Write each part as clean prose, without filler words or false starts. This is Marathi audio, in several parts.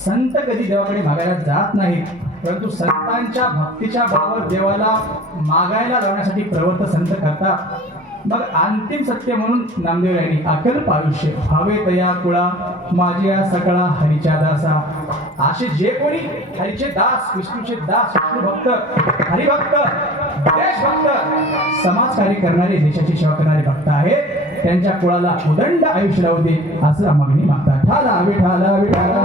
संत कधी देवाकडे मागायला जात नाहीत, परंतु संतांच्या भक्तीच्या बळावर देवाला मागायला लावण्यासाठी प्रवृत्त संत करतात. मग अंतिम सत्य म्हणून नामदेव यांनी अकल्प आयुष्य भावे तया कुळा माझ्या सकळा हरीच्या दासा. असे जे कोणी हरीचे दास, विष्णूचे दास, विष्णू भक्त, हरिभक्त, देशभक्त, समाजकार्य करणारे, देशाची सेवा करणारे भक्त आहेत, त्यांच्या कुळाला उदंड आयुष्य लावू दे असं मागणी मागतात. ठाला विठाला विठाला.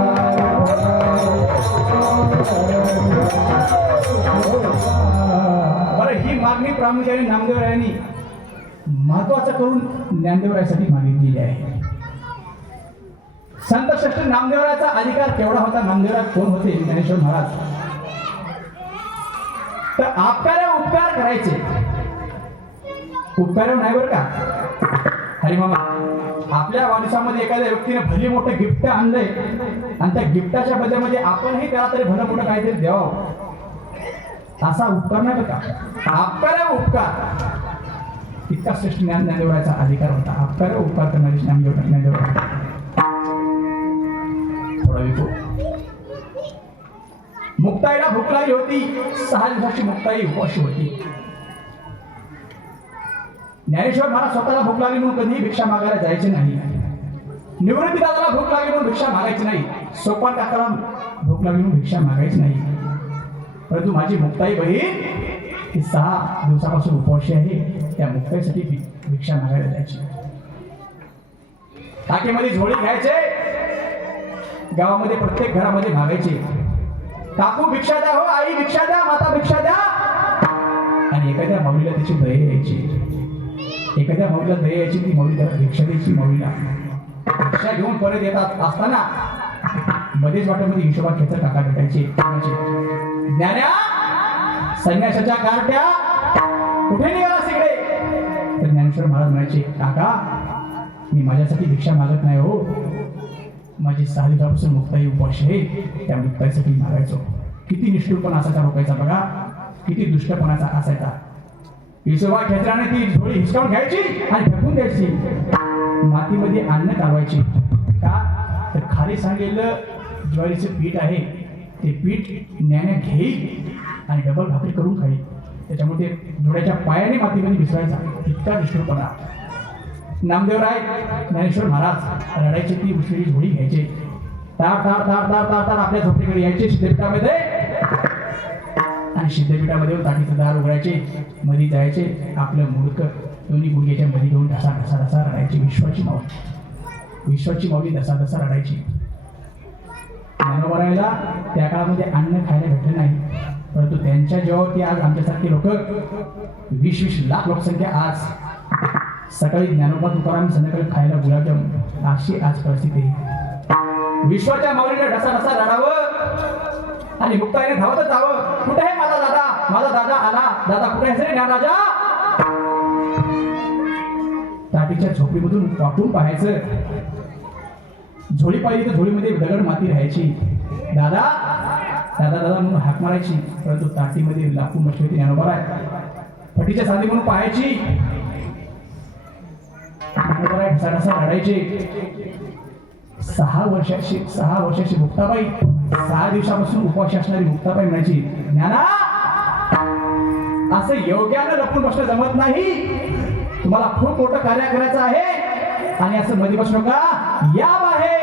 बरं, ही मागणी प्रामुख्याने नामदेवरायांनी महत्वाचं करून ज्ञानदेवरायासाठी मागितलेली आहे. संत श्रेष्ठ नामदेवरायाचा अधिकार केवढा होता? नामदेवराय कोण होते? ज्ञानेश्वर महाराज. तर आपल्याला उपकार करायचे, उपकार नाही बरं का हरिमामा. आपल्या वाढदिवसामध्ये एखाद्या व्यक्तीने भले मोठं गिफ्ट आणलंय आणि त्या गिफ्टाच्या बदल्यामध्ये आपणही त्याला तरी भलं मोठं काहीतरी द्यावं, असा उपकार नाही बरं का. आपल्याला उपकार इतका श्रेष्ठ ज्ञानदेवरायाचा अधिकार होता. आपल्याला उपकार करणारी ज्ञानदेवराय. थोडा विको. मुक्ताईला भूक लागली होती. 6 दिवसाची मुक्ताई उपाशी होती. ज्ञानेश्वर महाराज स्वतःला भूक लागली म्हणून कधीही भिक्षा मागायला जायचे नाही. निवृत्ती दादाला भूक लागली म्हणून भिक्षा मागायची नाही. सोपान काकाला भूक लागली म्हणून भिक्षा मागायची नाही. परंतु माझी मुक्ताई बहीण ही 6 दिवसापासून उपवाशी आहे. त्या मुक्ताईसाठी भिक्षा मागायला जायची. टाकीमध्ये झोळी घ्यायचे, गावामध्ये प्रत्येक घरामध्ये मागायचे. काकू भिक्षा द्या, हो आई भिक्षा द्या, माता भिक्षा द्या. आणि एखाद्या माऊलीला त्याची दया यायची. एखाद्या माऊलीला दया यायची, ती माऊली त्याला भिक्षा द्यायची. माऊलीला भिक्षा घेऊन परत येतात असताना मध्येच वाटेमध्ये हिशोबा खेचर काका भेटायचे. ज्ञान्या, संन्यासाच्या कार्ट्या कुठे निघालास इकडे? तर ज्ञानेश्वर महाराज म्हणायचे, काका मी माझ्यासाठी भिक्षा मागत नाही हो, माझी 6 दिवसापासून मुक्ताई उपवास आहे, त्या मुक्ताईसाठी मागायचो. किती निष्ठुरपणा असायचा लोकांचा बघा, किती दुष्टपणाचा असायचा. हिशोबा खेचराने ती झोळी हिसकावून घ्यायची आणि फेकून द्यायची. मातीमध्ये अन्न कालवायची. का? तर खाली सांगलेलं ज्वारीचं पीठ आहे, ते पीठ ज्ञाने घेईल आणि डबल भाकरी करून खाईल. त्याच्यामुळे ते जोड्याच्या पायाने मातीमध्ये मिसळायचा. इतका निष्ठुरपणा. नामदेवराय, ज्ञानेश्वर महाराज रडायचे. ती उचलेली झोळी घ्यायचे, तार तार तार तार तार तार आपल्या झोपडीकडे यायचे सिद्धपीठामध्ये आणि सिद्धपीठामध्ये ताटीचं दार उघडायचे, मध्ये जायचे. आपलं मुडकं दोन्ही गुडघ्याच्या मध्ये घेऊन ढसा ढसा ढसा रडायची. विश्वाची माऊली ढसा ढसा रडायची. ज्ञानोबरायला त्या काळामध्ये अन्न खायला भेटलं नाही, परंतु त्यांच्या जेव्हा आज आमच्यासारखे लोक 20-20 लाख लोकसंख्या आज सकाळी ज्ञानोबा तुकाराम, संध्याकाळी खायला गुलाबजाम, अशी आज परिस्थिती. विश्वाच्या माऊलीला ढसा ढसा रडावं आणि मुक्ताईने धावतच जावं. कुठे आहे माझा दादा? माझा दादा आला. दादा कुठे आहे ज्ञानराजा? ताटीच्या झोपडीमधून वाकून पाहायचं. झोळी पाहिली तर झोळीमध्ये दगड माती राहायची. दादा दादा दादा म्हणून हाक मारायची, परंतु ताटीमध्ये लाकूड मच्छी होती. ज्ञानोबराय फटीच्या सांधी म्हणून पाहायची. ज्ञानोबराय ढसा ढसा रडायचे. 6 वर्षाची मुक्ताबाई, 6 दिवसापासून उपवाशी असणारी मुक्ताबाई म्हणायची, ज्ञाना असं योग्यानं लपून बसणं जमत नाही. तुम्हाला खूप मोठं कार्य करायचं आहे आणि असं मध्ये बसू नका. या बाहेर.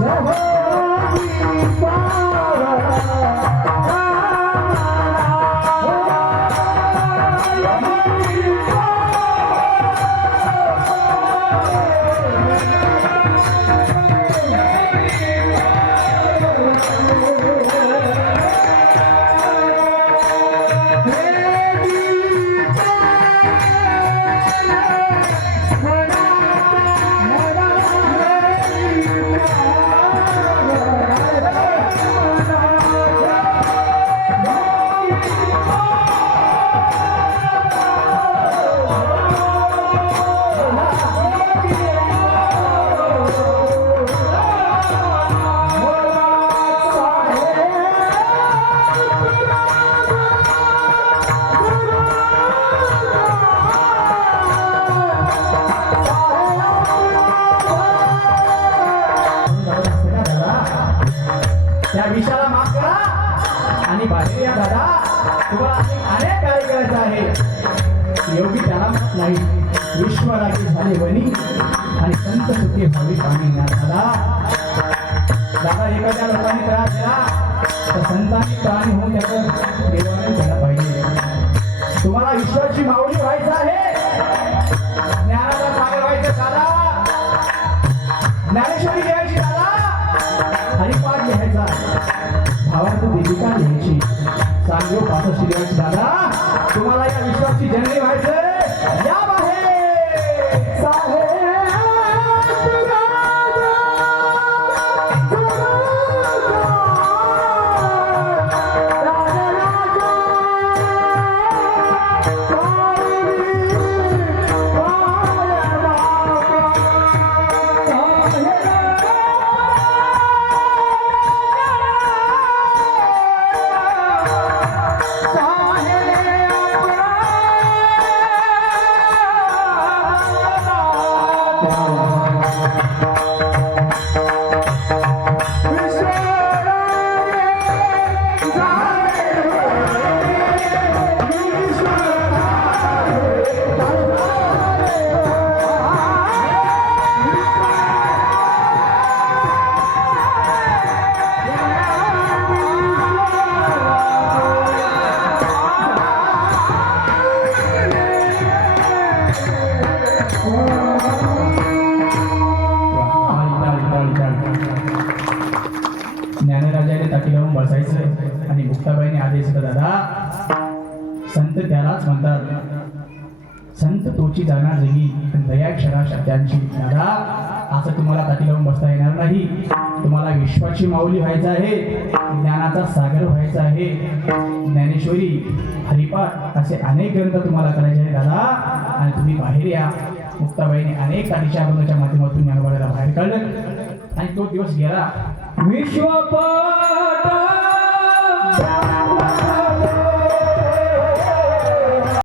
जय हो. त्या विषयाला माफ करा आणि बाहेर या दादा. तुम्हाला अनेक कार्य करायचं आहे. योगी त्याला म्हणत नाही विश्वरागी झाले वनी आणि संत सुखी भावी पाणी ना दादा. दादा एखाद्या लोकांनी त्रास दिला तर संतांनी प्राणी होऊन त्याचं निवारण केलं पाहिजे. तुम्हाला ईश्वरची माऊली व्हायचं आहे, ज्ञानाचा सागर व्हायचं दादा. ज्ञानेश्वरी घ्यायची दादा, हरिपाठ लिहायचा, भावार्थ दीपिका लिहायची, सांगो 65 लिहायची दादा. तुम्हाला या विश्वाची जननी व्हायचंय. या बाहेर साहेब. ज्ञानराजाने ताटी लावून बसायचं आणि मुक्ताबाईने आदेश दिला दादा. संत त्यालाच म्हणतात संत तोची जाणार जगी दया क्षरा शब्दांची. दादा असं तुम्हाला ताटी लावून बसता येणार नाही. तुम्हाला विश्वाची माऊली व्हायचं आहे, ज्ञानाचा सागर व्हायचा आहे. ज्ञानेश्वरी, हरिपाठ असे अनेक ग्रंथ तुम्हाला करायचे आहे दादा. आणि तुम्ही बाहेर या. मुक्ताबाईने अनेक ताटीच्या अभंगाच्या माध्यमातून ज्ञानोबाला बाहेर काढलं आणि तो दिवस गेला. विश्वपाल